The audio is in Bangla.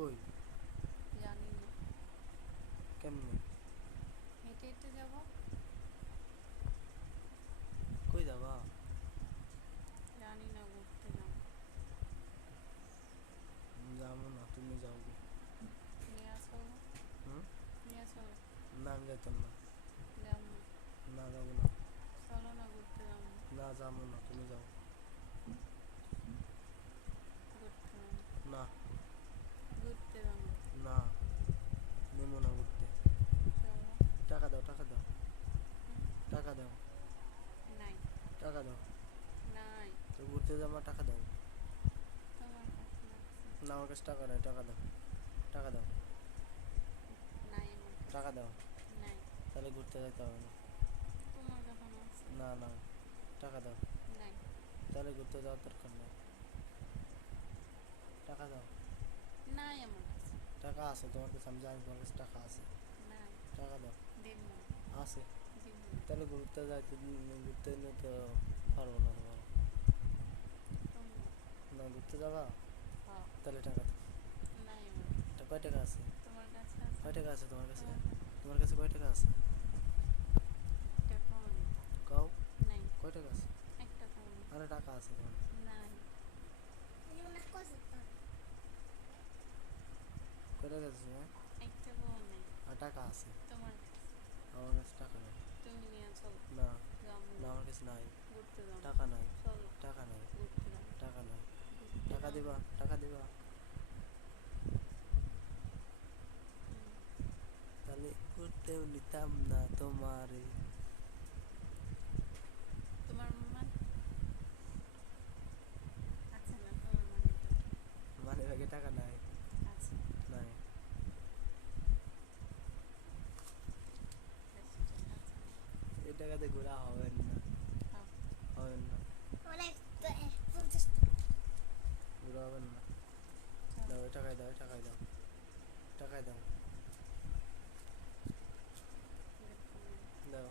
কই? জানি না। কেমনে? হেঁটে হেঁটে যাব। কই যাবা? জানি না, ঘুরতে যাব। যাবো না, তুমি যাও গে। নিয়ে চলো। হুম? নিয়ে চলো। না আমি যাইতাম না। যাব না। না যাবো না। চলো না, ঘুরতে যাব। না যাবো না, তুমি যাও। ঘুরতে যাব। না। ঘুরতে যাব। না, নেবো না ঘুরতে। চলো। টাকা দাও, টাকা দাও। হুম? টাকা দাও। নাই। টাকা দাও। নাই। তো ঘুরতে যাবো, টাকা দাও। তোমার কাছে আছে। না আমার কাছে টাকা নাই, টাকা দাও। টাকা দাও। নাই আমার কাছে। টাকা দাও। নাই। তাহলে ঘুরতে যাইতে হবে না। তোমার কাছে আছে। না না, টাকা দাও। নাই। তাহলে ঘুরতে যাওয়ার দরকার নেই। টাকা দাও। নাই আমার কাছে। টাকা আছে তোমার কাছে, আমি জানি তোমার কাছে টাকা আছে। নাই। টাকা দাও। দেব না। আছে। দিব না। তাহলে ঘুরতে যাইতে, ঘুরতে নিতে পারবো না তোমার। তোমরা। না ঘুরতে যাবা? হ্যাঁ। তাহলে টাকা দাও। নাই আমার কাছে। তা কয় টাকা আছে? তোমার কাছে আছে। কয় টাকা আছে তোমার কাছে? তোমার কাছে তোমার কাছে কয় টাকা আছে? একটা কম। কও। নাই। কয় টাকা আছে? একটা কম। আরে টাকা আছে তোমার কাছে। নাই। কয় টাকা আছে? হ্যাঁ? একটা কম নাই। আর টাকা আছে। তোমার কাছে। আমার কাছে টাকা নাই। তুমি নিয়ে চলো। না। যাবো না না। আমার কাছে নাই। ঘুরতে যাবো। টাকা নাই। চলো। টাকা নাই। ঘুরতে যাবো। টাকা নাই। ঘুরতে টাকা যাবো। দিবা, টাকা দিবা। হুম। তাহলে ঘুরতেও নিতাম না তোমারে। তোমার মানে আছে না, তোমার মানে তো কি মানে ব্যাগে টাকা নাই। আছে? নাই। বেশি টাকা আছে না। এই টাকাতে ঘোরা হবেন না। খাও। হবেন না। ঘোরা হবেন না। চলো। দাও ওই টাকায় দাও, ওই টাকায় দাও। টাকায় দাও। দেখো না। দাও।